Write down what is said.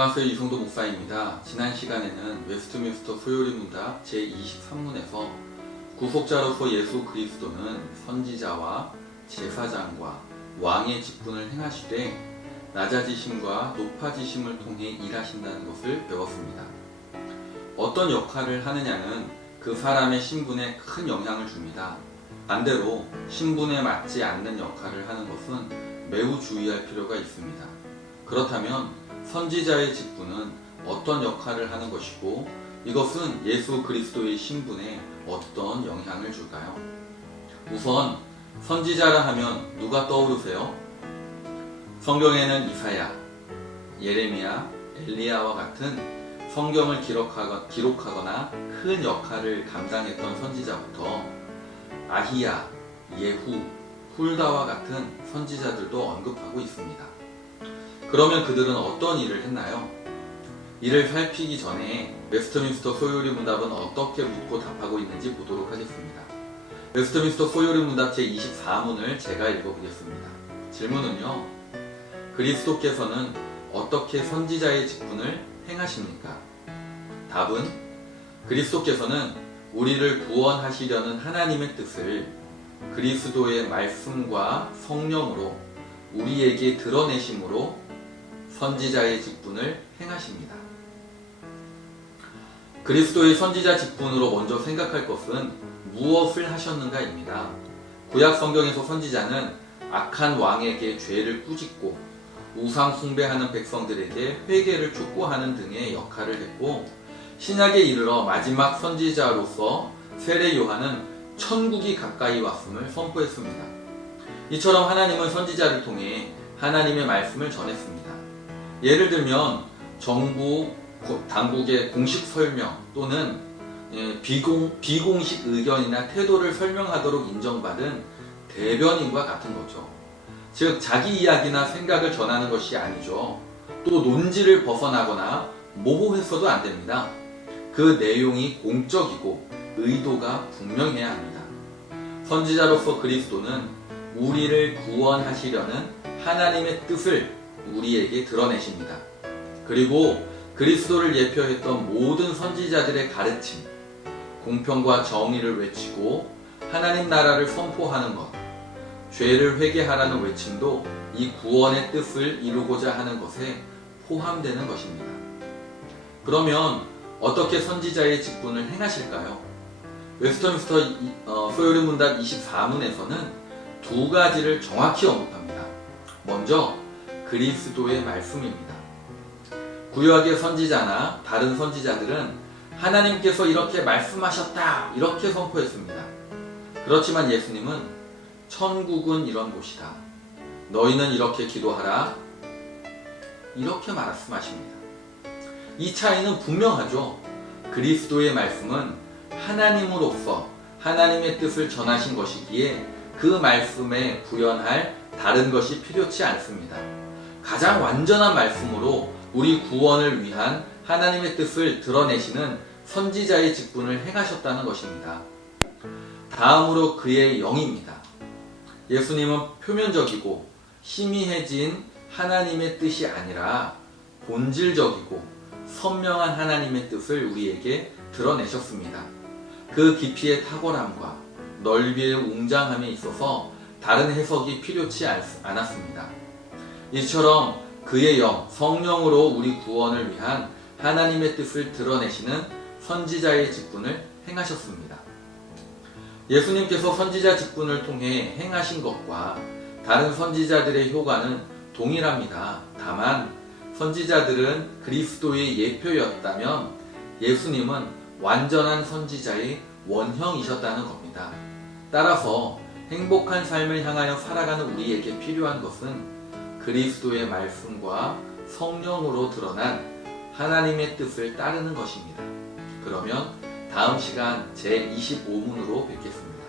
안녕하세요. 이성도 목사입니다. 지난 시간에는 웨스트민스터 소요리 문답 제23문에서 구속자로서 예수 그리스도는 선지자와 제사장과 왕의 직분을 행하시되 낮아지심과 높아지심을 통해 일하신다는 것을 배웠습니다. 어떤 역할을 하느냐는 그 사람의 신분에 큰 영향을 줍니다. 반대로 신분에 맞지 않는 역할을 하는 것은 매우 주의할 필요가 있습니다. 그렇다면 선지자의 직분은 어떤 역할을 하는 것이고 이것은 예수 그리스도의 신분에 어떤 영향을 줄까요? 우선 선지자라 하면 누가 떠오르세요? 성경에는 이사야, 예레미야, 엘리야와 같은 성경을 기록하거나 큰 역할을 감당했던 선지자부터 아히야, 예후, 훌다와 같은 선지자들도 언급하고 있습니다. 그러면 그들은 어떤 일을 했나요? 이를 살피기 전에 웨스트민스터 소요리 문답은 어떻게 묻고 답하고 있는지 보도록 하겠습니다. 웨스트민스터 소요리 문답 제24문을 제가 읽어보겠습니다. 질문은요, 그리스도께서는 어떻게 선지자의 직분을 행하십니까? 답은 그리스도께서는 우리를 구원하시려는 하나님의 뜻을 그리스도의 말씀과 성령으로 우리에게 드러내심으로 선지자의 직분을 행하십니다. 그리스도의 선지자 직분으로 먼저 생각할 것은 무엇을 하셨는가입니다. 구약 성경에서 선지자는 악한 왕에게 죄를 꾸짖고 우상 숭배하는 백성들에게 회개를 촉구하는 등의 역할을 했고, 신약에 이르러 마지막 선지자로서 세례 요한은 천국이 가까이 왔음을 선포했습니다. 이처럼 하나님은 선지자를 통해 하나님의 말씀을 전했습니다. 예를 들면 정부, 당국의 공식 설명 또는 비공식 의견이나 태도를 설명하도록 인정받은 대변인과 같은 거죠. 즉 자기 이야기나 생각을 전하는 것이 아니죠. 또 논지를 벗어나거나 모호했어도 안 됩니다. 그 내용이 공적이고 의도가 분명해야 합니다. 선지자로서 그리스도는 우리를 구원하시려는 하나님의 뜻을 우리에게 드러내십니다. 그리고 그리스도를 예표했던 모든 선지자들의 가르침, 공평과 정의를 외치고 하나님 나라를 선포하는 것, 죄를 회개하라는 외침도 이 구원의 뜻을 이루고자 하는 것에 포함되는 것입니다. 그러면 어떻게 선지자의 직분을 행하실까요? 웨스트민스터 소요리 문답 24문에서는 두 가지를 정확히 언급합니다. 먼저 그리스도의 말씀입니다. 구약의 선지자나 다른 선지자들은 하나님께서 이렇게 말씀하셨다 이렇게 선포했습니다. 그렇지만 예수님은 천국은 이런 곳이다, 너희는 이렇게 기도하라 이렇게 말씀하십니다. 이 차이는 분명하죠. 그리스도의 말씀은 하나님으로서 하나님의 뜻을 전하신 것이기에 그 말씀에 구현할 다른 것이 필요치 않습니다. 가장 완전한 말씀으로 우리 구원을 위한 하나님의 뜻을 드러내시는 선지자의 직분을 행하셨다는 것입니다. 다음으로 그의 영입니다. 예수님은 표면적이고 희미해진 하나님의 뜻이 아니라 본질적이고 선명한 하나님의 뜻을 우리에게 드러내셨습니다. 그 깊이의 탁월함과 넓이의 웅장함에 있어서 다른 해석이 필요치 않았습니다. 이처럼 그의 영, 성령으로 우리 구원을 위한 하나님의 뜻을 드러내시는 선지자의 직분을 행하셨습니다. 예수님께서 선지자 직분을 통해 행하신 것과 다른 선지자들의 효과는 동일합니다. 다만 선지자들은 그리스도의 예표였다면 예수님은 완전한 선지자의 원형이셨다는 겁니다. 따라서 행복한 삶을 향하여 살아가는 우리에게 필요한 것은 그리스도의 말씀과 성령으로 드러난 하나님의 뜻을 따르는 것입니다. 그러면 다음 시간 제25문으로 뵙겠습니다.